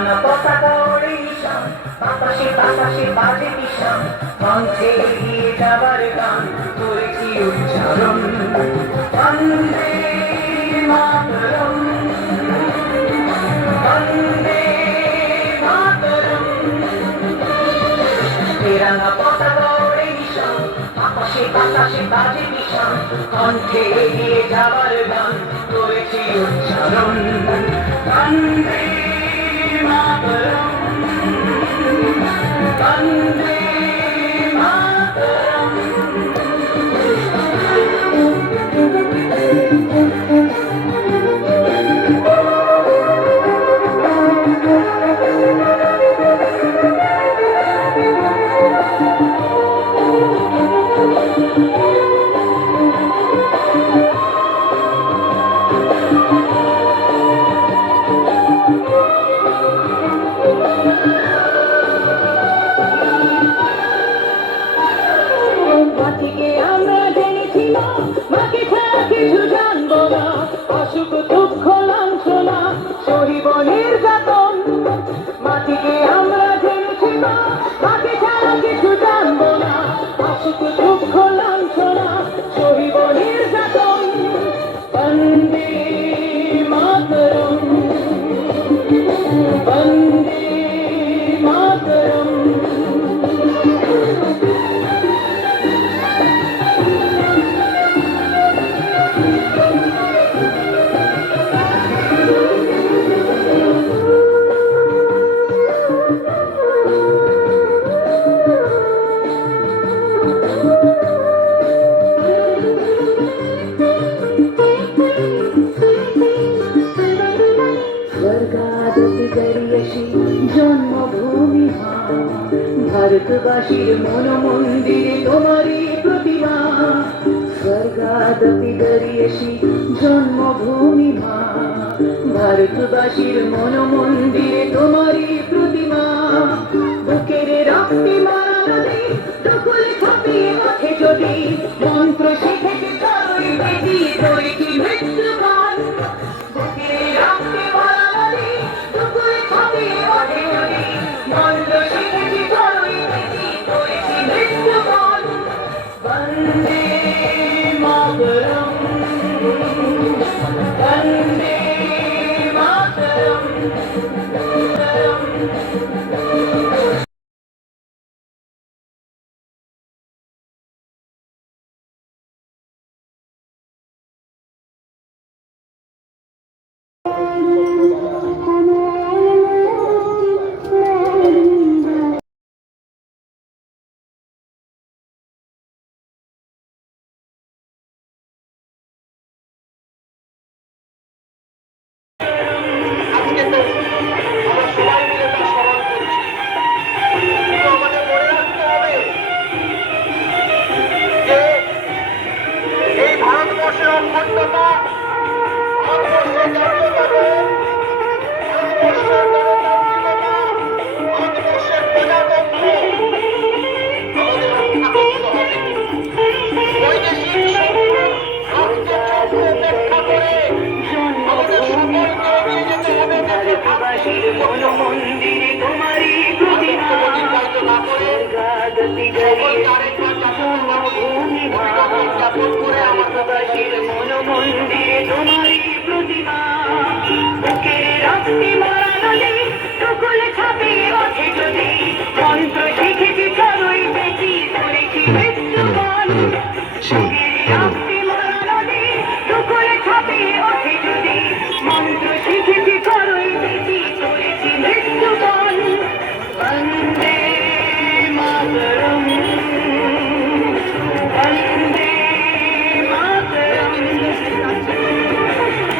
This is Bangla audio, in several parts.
তেরাঙ্গা পতাকা ওড়ে নিশান, বাতাসে বাতাসে বাজে নিশান, মঞ্চে এগিয়ে যাবার গান করেছি উচ্চারণ। বন্দে মাতরম, বন্দে মাতরম। তেরাঙ্গা পতাকা ওড়ে নিশান, বাতাসে বাতাসে বাজে নিশান, কণ্ঠে এগিয়ে যাবার গান করেছি উচ্চারণ। বন্দে মাতরম, বন্দে মাতরম। মাটিকে আমরা জেনেছি না, মাকে ছাড়া কিছু জানবো না, অসুখ দুঃখ লাঞ্ছনা সহিব নির্যাতন। মাটিকে আমরা জেনেছি না, মাকে ছাড়া কিছু জানবো না, অসুখ দুঃখ লাঞ্ছনা সহিব নির্যাতন। বন্দে মাতরম, বন্দে মাতরম। স্বর্গাদপি গরিয়সী জন্মভূমি ভারতবাসীর মন মন্দিরে তোমারই প্রতিমা। স্বর্গাদপি গরিয়সী জন্মভূমি ভারতবাসীর মন মন্দিরে তোমারই প্রতিমা। বুকের রক্তে মারা নদী টুকুলে ছাপিয়ে ওঠে যদি, মন্ত্র শিখেছে তারই বেদি করেছি মৃত্যুকাল। বুকের রক্তে মারা নদী টুকুলে ছাপিয়ে ওঠে যদি, মন্ত্র শিখেছি তারই বেদি করেছি মৃত্যুকাল। বন্দে মাতরম, বন্দে মাতরম। মন মন্দিরে তোমারই প্রতিমা। স্বর্গাদপি গরিয়সী জন্মভূমি ভারতবাসীর মন মন্দিরে তোমারই প্রতিমা। বুকের রক্তে মারা নদী টুকুলে ছাপিয়ে ওঠে যদি, মন্ত্র শিখেছি চলোই বেশি করেছি মৃত্যুকাল। বুকের রক্তে মারা নদী টুকুলে ছাপিয়ে ওঠে যদি, মন্ত্র শিখেছি চলোই বেশি করেছি মৃত্যুকাল। বন্দে মাতরম, বন্দে মাতরম।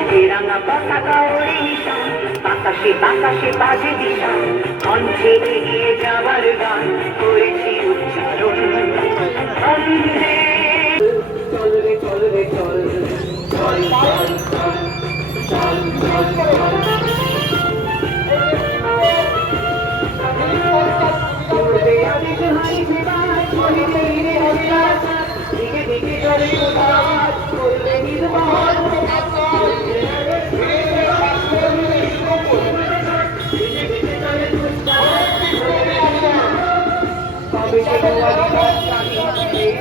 তেরাঙ্গা পতাকা ওড়ে নিশান, বাতাসে বাতাসে বাজে নিশান, কণ্ঠে এগিয়ে যাবার গান করেছি উচ্চারণ। বন্দে চল রে চল রে চল, চল চল চল চল চল চল। আমি জোহারি সেবায় চলিতে রে অবিরাজ, দিকে দিকে চলে উদাস করলে নির্মল। দিকে দিকে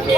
এই